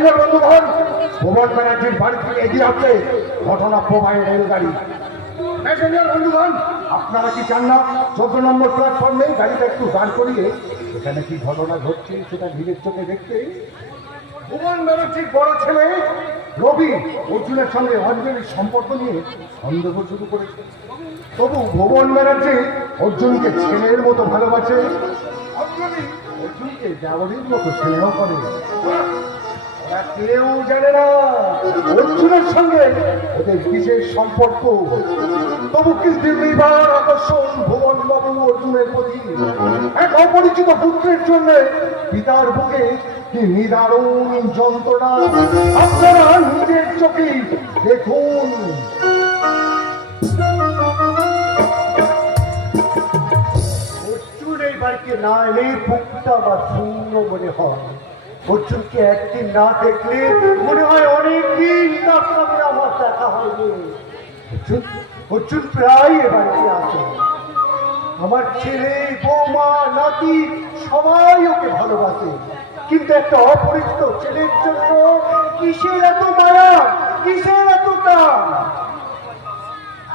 Passenger বন্ধুগণ, ভুবন ব্যানার্জির বাড়ি থেকে এগিয়ে আসছে ঘটনা প্রবাহের রেলগাড়ি। প্যাসেঞ্জার বন্ধুগণ, আপনারা কি চান না 14 নম্বর প্ল্যাটফর্মে গাড়িটা একটু দাঁড় করিয়ে এখানে কি ঘটনা ঘটছে সেটা নিজের চোখে দেখতে? ভুবন ব্যানার্জির বড় ছেলে রবি অর্জুনের সঙ্গে অঞ্জলির সম্পর্ক নিয়ে সন্দেহ শুরু করেছে। তবু ভুবন ব্যানার্জি অর্জুনকে ছেলের মতো ভালোবাসে, অঞ্জলি অর্জুনকে দেওয়ারির মতো স্নেহ করে। ওরা কেউ জানে না অর্জুনের সঙ্গে ওদের বিশেষ সম্পর্ক। তবু কিছু নিবার আকর্ষণ ভুবন বাবু অর্জুনের প্রতি। এক অপরিচিত পুত্রের জন্য পিতার বুকে কি নিদারুণ যন্ত্রণা আপনারা নিজের চোখে দেখুন। অর্জুন এই বাড়িতে না এলে বুকটা বা শূন্য মনে হয়। অর্জুনকে একদিন না দেখলে মনে হয় অনেকদিন তার সঙ্গে আমার দেখা হয়নি। অর্জুন প্রায় এ বাড়িতে আসে। আমার ছেলে, বৌমা, নাতি সবাই ওকে ভালোবাসে, কিন্তু একটা অপরিচিত ছেলের জন্য কিসের এত মায়া, কিসের এত টান?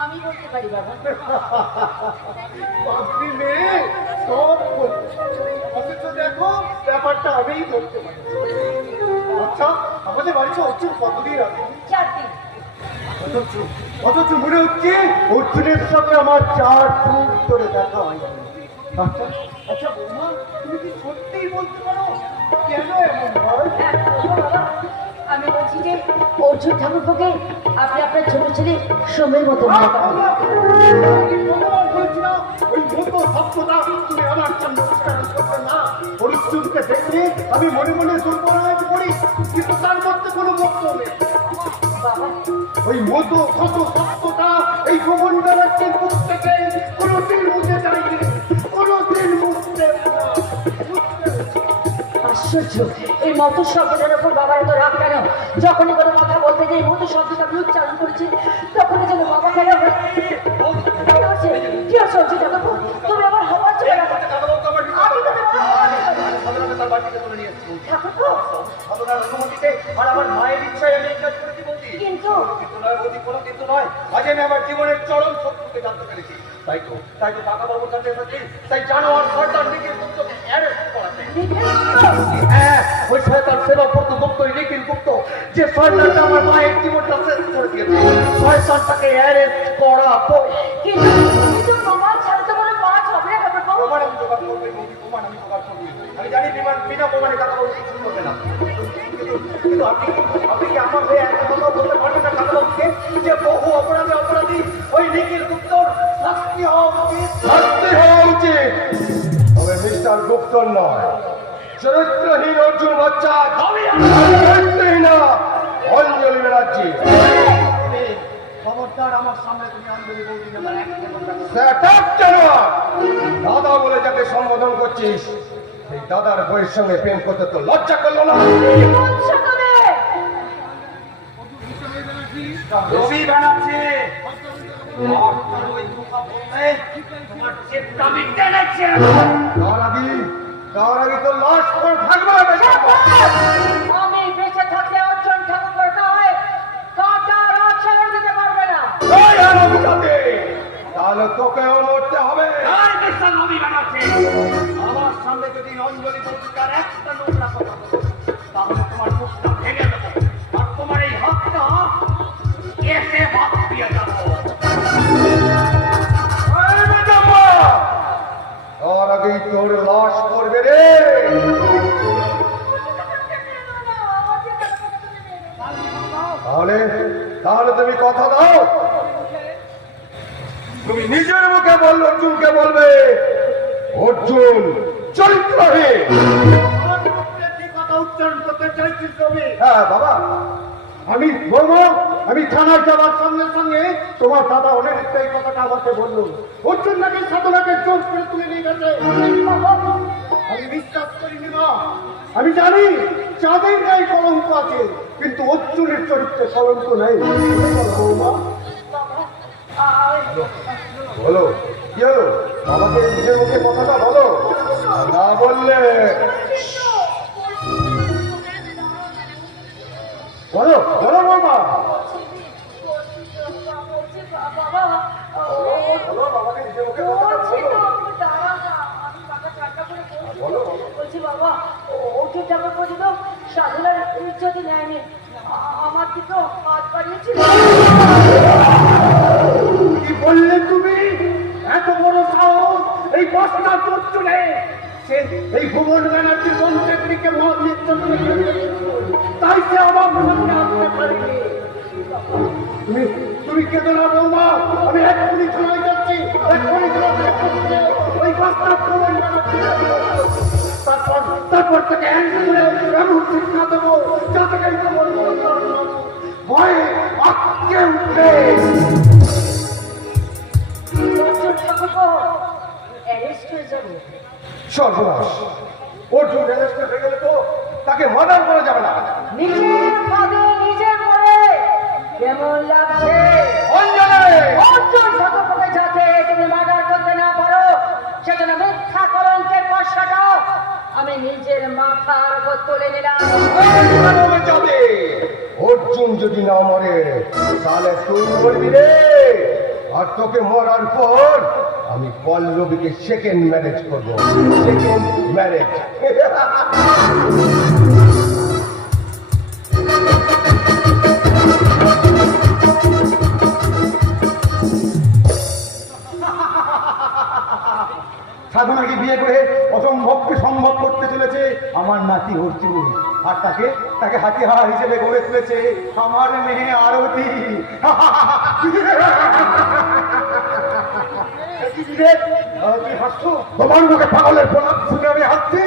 আমি বলতে পারি বাবা। পাগলি মেয়ে সব বলছে, অথচ দেখো ব্যাপারটা আমিই বলতে পারি। আচ্ছা, আমাদের বাড়িতে অর্জুন কতদিন আছে? 4 দিন। অথচ মনে হচ্ছে অর্জুনের সঙ্গে আমার 4 দিন ধরে দেখা হয়নি। আচ্ছা আচ্ছা বৌমা, তুমি কি সত্যিই বলতে পারো কেন এমন হয়? আমি বলছি যে অর্জুন ঠাকুরকে আপনি আপনার ছোট ছেলে সময়ের মতো ওই মতো সভ্যতা তুমি আমার সামনে উচ্চারণ করবে না। অর্জুনকে দেখলে আমি মনে মনে দুর্বল করি, কিন্তু তার মধ্যে কোনো বক্তব্য নেই। ওই মতো কত সত্যতা এই ভুবন ব্যানার্জির মুখ থেকে কোনোদিন মুছে যায়নি, কোনোদিন মুছতে। আশ্চর্য, এই মতো শব্দটার উপর বাবার এত রাগ কেন? যখনই কোনো কথা বলতে যে এই মতো শব্দটা আমি উচ্চারণ করেছি, তখনই যেন বাবা কেন কি আছে অর্জুন ঠাকুর? তুমি আমার হওয়ার জন্য আমার জীবনের চরম শত্রুকে জানতে পেরেছি। তাই তো কাকা বাবুর কাছে এসেছি, তাই জানোয়ার শয়তান দিকে অ্যারেস্ট করাতে। হ্যাঁ, ওই শয়তান সেবা করতো গুপ্ত, নিখিল গুপ্ত, যে শয়তানটা আমার মায়ের জীবনটা শেষ করে দিয়েছে। শয়তানটাকে অ্যারেস্ট করাবো। কিন্তু প্রমাণ ছাড়া তো কোনো কাজ হবে না ঠাকুর। প্রমাণ আমি জোগাড় করবো, প্রমাণ আমি জোগাড় করবো। আমি জানি বিনা প্রমাণে কাকা বাবু কিছু করবে না, কিন্তু আপনি কি আমার হয়ে একটা কথা বলতে পারবেন না কাকা বাবুকে যে বহু অপরাধী ওই নিখিল গুপ্তর শাস্তি হওয়া উচিত? তবে মিস্টার গুপ্তর নয়, চরিত্রহীন অর্জুন বাচ্চা, চরিত্রহীন অঞ্জলি ব্যানার্জি। খবরদার আমার সামনে তুমি অঞ্জলি বৌদি দাদা বলে যাকে সম্বোধন করছিস, সেই দাদার বইয়ের সঙ্গে প্রেম করতে তো লজ্জা করলো না? রবি ব্যানার্জি, তার আগে তো লাশ পর থাকবে। আমি বেঁচে থাকলে অর্জুন ঠাকুর হয়ে কাটা রাত ছেড়ে দিতে পারবে না। তাহলে তোকেও মরতে হবে। আমার সামনে যদি অঞ্জলি পত্রিকার একটা নোংরা কথা বলো, তাহলে তোমার মুখটা ভেঙে দেবো আর তোমার এই হাতটা এসে ভাত দিয়ে যাবো। তার আগেই তোর লাশ করবে রে। তাহলে তুমি কথা দাও, তুমি নিজের মুখে বললে অর্জুনকে বলবে অর্জুন চরিত্রহীন। কথা উচ্চারণ করতে চাইছিস তুমি? হ্যাঁ বাবা, আমি বলবো। আমি থানায় যাওয়ার সঙ্গে সঙ্গে তোমার দাদা অনেক এই কথাটা আমাকে বললো। অর্জুন নাকি সাধনাকে জোর করে তুলে নিয়ে গেছে। আমি বিশ্বাস করিনি মা। আমি জানি চাঁদের গায়ে কলঙ্ক আছে, কিন্তু অর্জুনের চরিত্রে কলঙ্ক নেই। বৌমা বলো, কি হলো? আমাকে নিজের মুখে কথাটা বলো, না বললে অর্জুন ঠাকুর পর্যন্ত সাধনার ইজ্জতি নেয়নি, আমার দিকেও হাত বাড়িয়েছিল। কি বললে তুমি? এত বড় সাহস এই বস্তা চলে সে এই ভুবন ব্যানার্জির বংশের দিকে মত নির্যাতন তাই সে আমার মনে আসতে পারেনি। তুমি কেঁদো না বৌমা, আমি এক্ষুনি চলে যাচ্ছি, এক্ষুনি ওই বস্তা ভুবন ব্যানার্জি তারপর থেকে এমন শিক্ষা দেবো যাতে ভয়ে আটকে উঠবে। অর্জুন ঠাকুরকে অ্যারেস্ট হয়ে যাবে। সর্বনাশ, অর্জুন অ্যারেস্ট হয়ে গেলে তো তাকে মার্ডার করা যাবে না। নিজের ফাঁদে নিজে মরে কেমন লাগছে? অর্জুন ঠাকুরকে যাতে তুমি মার্ডার করতে না পারো সেজন্য মিথ্যা কলঙ্কের বর্ষাটা আমি নিজের মাথার উপর তুলে নিলাম। যাবে অর্জুন যদি না মরে তাহলে তুই মরবি রে, আর তোকে মরার পর আমি পল্লবীকে সেকেন্ড ম্যারেজ করবো। Second marriage. সাধনাকে বিয়ে করে অসম্ভবকে সম্ভব করতে চলেছে আমার নাতি অর্জুন, আর তাকে তাকে হাতিয়ার হিসেবে গড়ে তুলেছে আমার মেয়ে আরতি। তোমার মুখে পাগলের প্রলাপ শুনে আমি হাসছি।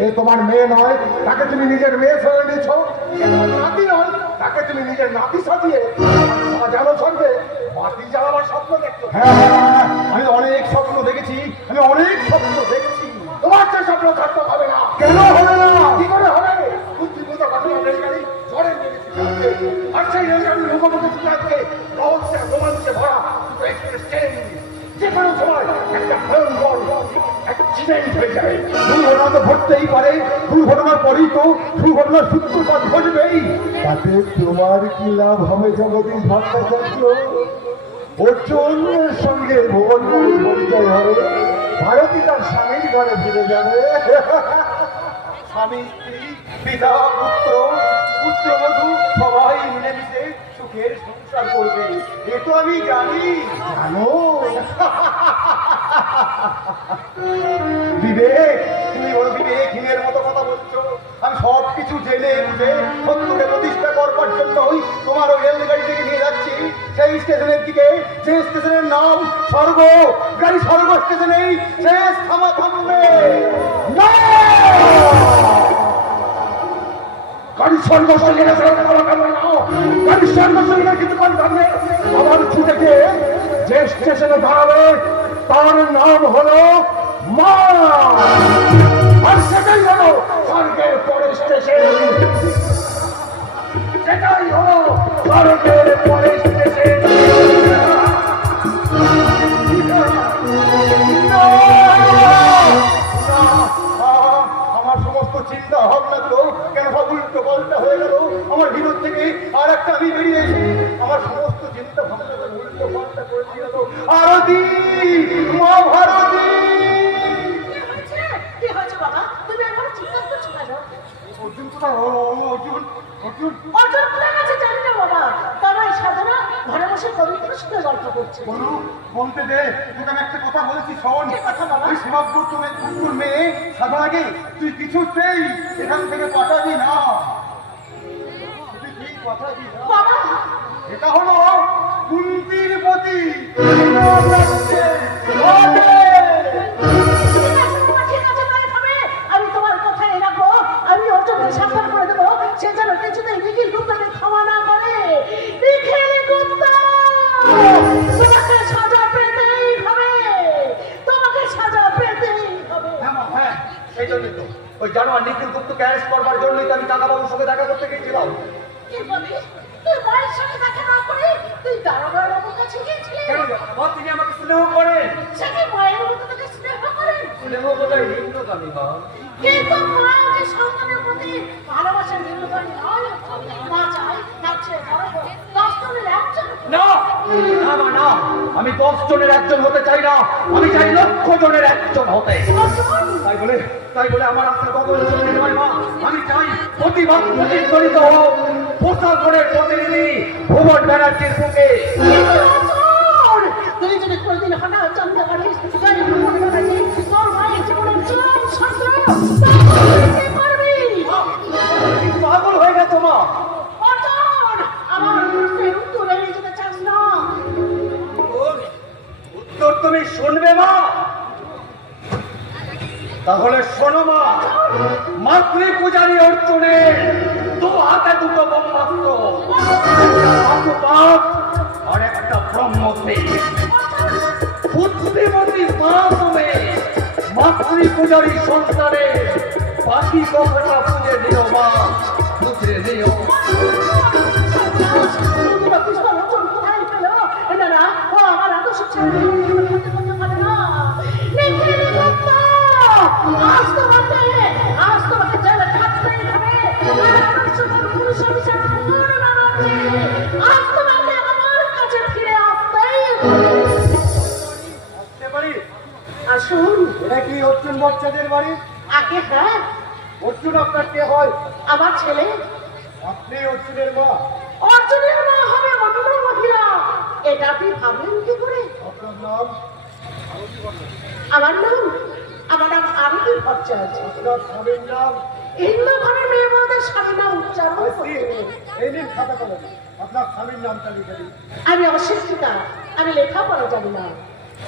এ তোমার মেয়ে নয়, তাকে তুমি নিজের মেয়ে ছেড়ে দিয়েছ। নাতি নয়, তাকে তুমি নিজের নাতি সাজিয়ে জানো সঙ্গে মাটি জ্বালাবার স্বপ্ন দেখছো। হ্যাঁ, আমি অনেক স্বপ্ন দেখেছি, আমি অনেক স্বপ্ন দেখছি। তোমার সে স্বপ্ন থাকতে হবে না। কেন হবে না? কি করে হবে? বুদ্ধিমতো কথা রেলগাড়ি ঝড়ে আর সেই রেলগাড়ির মুখোমুখি চলে আসবে রহস্যে রোমাঞ্চে ভরা এক্সপ্রেস ট্রেন। যে কোনো সময় একটা ভয়ঙ্কর অ্যাক্সিডেন্ট হয়ে যাবে। দুর্ঘটনা তো ঘটতেই পারে, দুর্ঘটনার পরেই তো দুর্ঘটনার সূত্রপাত ঘটবেই। তাতে তোমার কি লাভ হবে জগদীশ ভট্টাচার্য? অর্জুনের সঙ্গে ভুবন পরিচয় হবে, ভারতী তার স্বামীর ঘরে ফিরে যাবে। স্বামী স্ত্রী পিতা পুত্র পুত্রবধূ সবাই মিলেমিশে সুখের সংসার করবে, এ তো আমি জানি। জানো বিবেক, তুমি বড় বিবেকহীনের মতো কথা বলছো। আমি সব কিছু জেনে বুঝে সত্যকে প্রতিষ্ঠা করবার জন্যই তোমার ওই রেলগাড়ি থেকে নিয়ে যাচ্ছি সেই স্টেশনের দিকে, যে স্টেশনের নাম স্বর্গ। গাড়ি স্বর্গ স্টেশনেই শেষ থামা থামবে না। গাড়ি স্বর্গ স্টেশনে গাড়ি স্বর্গ স্টেশনে কিছুক্ষণ থামবে, আবার ছুটে গিয়ে যে স্টেশনে দাঁড়াবে তার নাম হলো মা, আর সেটাই হলো স্বর্গের পরের স্টেশন। সেটাই হলো স্বর্গের পরের স্টেশন। আমার সমস্ত চিন্তা ভাবনা তো কেন সব উল্টো পাল্টা হয়ে গেল। আমার ভিতর থেকে আর একটা আমি বেরিয়ে এসে আমার সমস্ত চিন্তা ভাবনা উল্টো পাল্টা করে দিয়ে গেল। আরতি, মা ভারতী। কি হয়েছে বাবা? তুমি এখন চিন্তা করছো কেন? অর্জুন কোথায়? অর্জুন অর্জুন অর্জুন কোথায় আছে জানি না বাবা, তারা এই সাধনা ঘরে বসে কবিতার সঙ্গে গল্প করছে। বলু, বলতে দে, তোকে আমি একটা কথা বলেছি শোন। কি কথা বাবা? ওই শিবাব্বর তোর মেয়ে সাধনাকে তুই কিছুতেই এখান থেকে পাঠাবি না। তুই পাঠাবি না বাবা। এটা হলো কুন্তির প্রতি। আমি তোমার কথায় রাখবো, আমি অর্জুনকে সাবধান করে দেবো সে যেন কিছুতেই নিখিল গুপ্তাকে ক্ষমা না করে। নিখিল গুপ্তা, তোমাকে সাজা পেতেই হবে, তোমাকে সাজা পেতেই হবে। হ্যাঁ, সেই জন্যই তো ওই জানোয়ার নিখিল গুপ্তকে অ্যারেস্ট করবার জন্যই তো আমি কাকাবাবুর সঙ্গে দেখা করতে গিয়েছিলাম। কি বলিস? তুই মায়ের সঙ্গে দেখা না করে তুই দারোগার বাবুর কাছে গিয়েছিলি? কেন মা, তিনি আমাকে স্নেহ করেন। সে কি মায়ের মতো তোকে স্নেহ করেন? স্নেহ বোধহয় নিম্নগামী মা। কিন্তু মা যে সন্তানের প্রতি ভালোবাসা নির্ভরী নয়, মা চায় তার চেয়ে বড় হোক 10 জনের একজন। না না মা, না, আমি 10 জনের একজন হতে চাই না, আমি চাই লক্ষ জনের একজন হতে। তাই বলে আমার আশা কখন চলে নয় মা। আমি চাই প্রতিভাগ প্রতিধ্বনিত হোক প্রশাসনের প্রতিনিধি ভুবন ব্যানার্জির বুকে। তুই যদি কোনদিন হঠাৎ জানতে পারিস জানি ভুবন ব্যানার্জি তোর ভাইয়ের জীবনের চরম সত্য কি করবি? পাগল হয়ে গেছো মা। অর্জুন, আমার প্রশ্নের উত্তর এড়িয়ে যেতে চাস না। উত্তর তুমি শুনবে মা? তাহলে শোনো মা, মাতৃ পূজারী অর্জুনের দু হাতে দুটো ব্রহ্মাস্ত্র, আর একটা ব্রহ্মদেব। বুদ্ধিমতী মা তুমি মাতৃ পূজারী সন্তানের বাকি কথাটা বুঝে নিও মা, বুঝে নিও। আমার আদর্শ ছেড়ে পারে না। আজ তোমাকে জেলে থাকতেই হবে। পুলিশ অফিসার আজ তোমাকে আমার কাছে ফিরে আসতেই আসতে পারি? আসুন। এটা কি অর্জুন বচ্চাদের বাড়ি? আগে হ্যাঁ, অর্জুন আপনার কে হয়? আমার ছেলে। আপনি অর্জুনের মা? অর্জুনের মা হবে অন্য মহিলা। এটা আপনি ভাবলেন কি করে? আপনার নাম? আমার নাম আরতি ভট্টাচার্য। আপনার স্বামীর নাম? হিন্দু ঘরের মেয়ে বলতে স্বামীর নাম উচ্চারণ আই করতে সি। নেই। এই নিন খাতা কলম, আপনার স্বামীর নামটা লিখে দিন। আমি অশিক্ষিতা, আমি লেখাপড়া জানি না।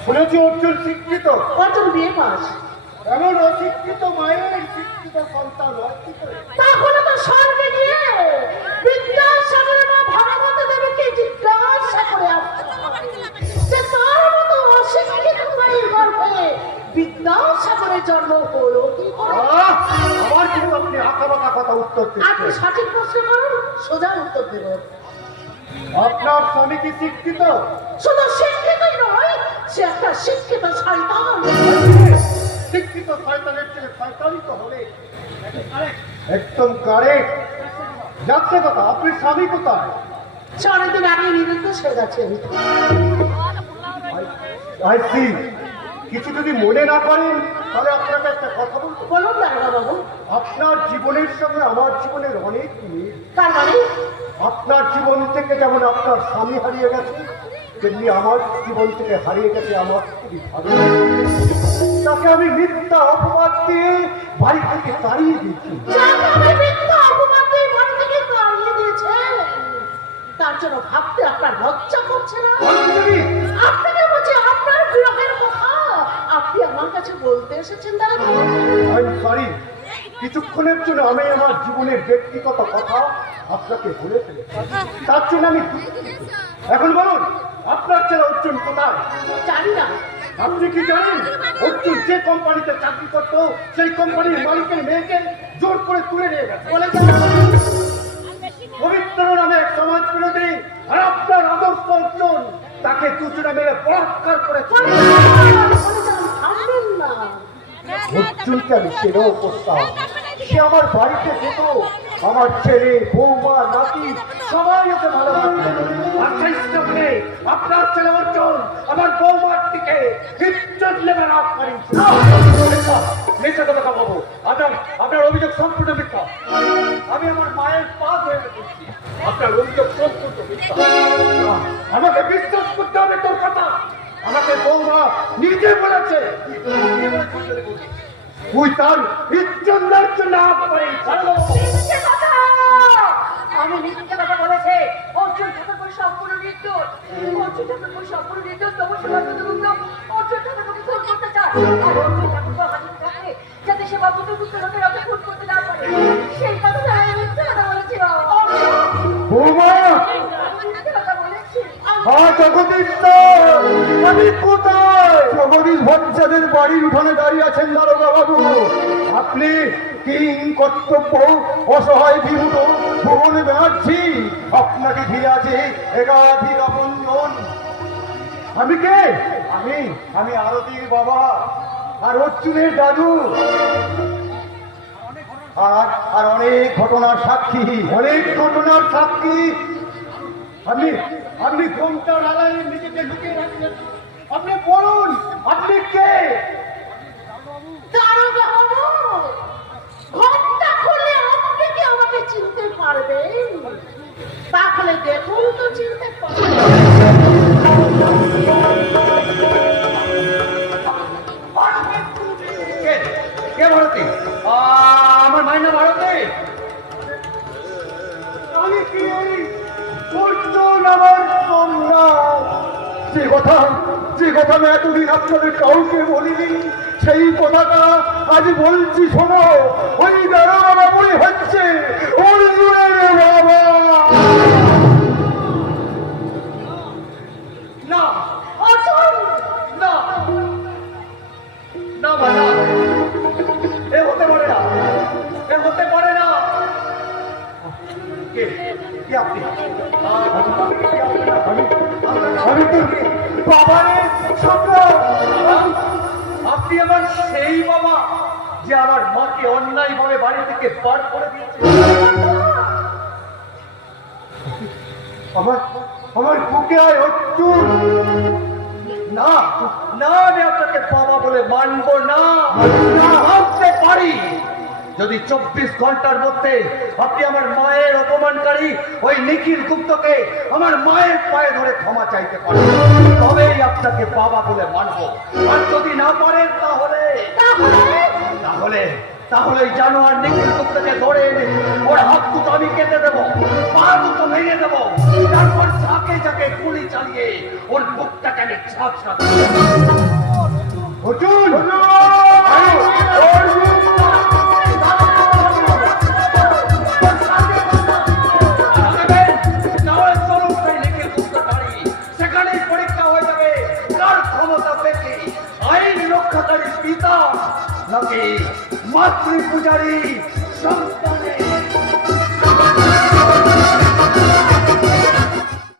শুনেছি অর্জুন শিক্ষিত। অর্জুন বিয়ে পাস। এমন অশিক্ষিত মায়ের শিক্ষিত সন্তান হয় কি করে? তাহলে তো স্বর্গে গিয়ে বিদ্যাসাগরের মা ভাগবত দেবীকে জিজ্ঞাসা করে আসতে হবে যে তার মতো অশিক্ষিত মায়ের গর্ভে বিদ্যাসাগরের জন্ম হলো কি করে? আমার কিন্তু আপনি আঁকাবাঁকা কথা উত্তর আপনি দিচ্ছেন। সঠিক প্রশ্ন করুন, সোজা উত্তর দেব। আপনার স্বামী কি শিক্ষিত? শুধু শিক্ষিতই নয়, সে একটা শিক্ষিত শয়তান। শিক্ষিত শয়তানের ছেলে শয়তানিত হলে একদম কারেক্ট। যাচ্ছে কথা, আপনি স্বামী কোথায়? 4 দিন আগে নিরুদ্দেশ হয়ে গেছেন। I see. কিছু যদি মনে না করেন তাহলে আপনাকে একটা কথা বলবো। বলুন দারোগা বাবু। আপনার জীবনের সঙ্গে আমার জীবনের অনেক মিল। তার মানে আপনার জীবন থেকে যেমন আপনার স্বামী হারিয়ে গেছে, তেমনি আমার জীবন থেকে হারিয়ে গেছে আমার খুবই ভালো। তাকে আমি মিথ্যা অপবাদ দিয়ে বাড়ি থেকে তাড়িয়ে দিচ্ছি। যাকে আমি মিথ্যা অপবাদ দিয়ে বাড়ি থেকে তাড়িয়ে দিয়েছেন, তার জন্য ভাবতে আপনার লজ্জা করছে না? আপনাকে বলছি আপনার বিরহের কথা আপনি আমার কাছে বলতে এসেছেন দারোগা বাবু। I am sorry. কিছুক্ষণের জন্য আমি আমার জীবনের ব্যক্তিগত কথা আপনাকে বলে ফেলেছি, তার জন্য আমি দুঃখিত। এখন বলুন, আপনার ছেলে অর্জুন কোথায়? জানি না। আপনি কি জানেন অর্জুন যে কোম্পানিতে চাকরি করতো সেই কোম্পানির মালিকের মেয়েকে জোর করে তুলে নিয়ে গেছে? বলে পবিত্র নামে এক সমাজ বিরোধী আর আপনার আদর্শ অর্জুন তাকে দুজনে মেরে বলাৎকার করে থামবেন না। অর্জুনকে আমি সেরাও করতাম। সে আমার বাড়িতে যেত, আমার ছেলে বৌমা নাতি সবাই ওকে ভালোবাসত। আপনার ছেলে অর্জুন আমার বৌমার দিকে ইজ্জত নেবে না। মিথ্যা কথা বলবো, আপনার অভিযোগ সম্পূর্ণ মিথ্যা। আমি আমার মায়ের পা ধরে বলছি, আপনার অভিযোগ সম্পূর্ণ মিথ্যা। আমাকে বিশ্বাস করতে হবে তোর কথা। আমাকে বৌমা নিজে বলেছে তুই তার ইজ্জতের জন্য মিথ্যে কথা! আমি মিথ্যে কথা বলেছে। অর্জুন ঠাকুর সম্পূর্ণ নির্দোষ। অর্জুন ঠাকুর সম্পূর্ণ নির্দোষ। তবু সেবাপুত্র অর্জুন ঠাকুরকে খুন করতে চায়। আর অর্জুন ঠাকুর হাজির থাকে যাতে সেবাপুত্র লোকের ওকে খুন করতে না পারে। সেই কথা আমি মিথ্যে কথা বলেছি। বৌমা মিথ্যে কথা বলেছি। আমি কোথায়? জগদীশ ভট্টাচার্যের বাড়ির উঠানে দাঁড়িয়ে আছেন দারোগা বাবু। আপনি কিং কর্তব্য অসহায় বিমূঢ় ভুবন ব্যানার্জি, আপনাকে ঘিরে আছে একাধিক আপনজন। আমি কে? আমি আরতির বাবা আর অর্জুনের দাদু। আর অনেক ঘটনার সাক্ষী, আপনি ঘুমটা নালায় নিজেকে লুকিয়ে রাখছেন। আপনি বলুন, আপনি কে? কথা আমি এতদিন আপনাদের কাউকে বলিনি, সেই কথাটা আজ বলছি শোনো। ওই দারোগা বাবুই হচ্ছে অর্জুনের বাবা। না অর্জুন, না না মা, না, এ হতে পারে না, এ হতে পারে না। কে কে আপনি? আমি তো বাবারে স্বপ্ন। আপনি আমার সেই বাবা যে আমার মাকে অন্যায় ভাবে বাড়ি থেকে বার করে দিয়েছে। আমার বুকে আয় অর্জুন। না না, আমি আপনাকে বাবা বলে মানবো না। মানতে পারি যদি 24 ঘন্টার মধ্যে আপনি আমার মায়ের অপমানকারী ওই নিখিল গুপ্তকে আমার মায়ের পায়ে ধরে ক্ষমা চাইতে পারেন, তবেই আপনাকে বাবা বলে মানবো। আর যদি না পারেন তাহলে তাহলে তাহলে জানোয়ার নিখিল গুপ্তকে ধরে এনে ওর হাত দুটো আমি কেটে দেবো, পা দুটো ভেঙে দেবো, তারপর ঝাঁকে ঝাঁকে গুলি চালিয়ে ওর বুকটাকে আমি ছাঁচড়া অর্জুন সেখানেই পরীক্ষা হয়ে যাবে কার ক্ষমতা বেশি, আইন রক্ষাকারী পিতা নাকি মাতৃ পূজারী সন্তানের।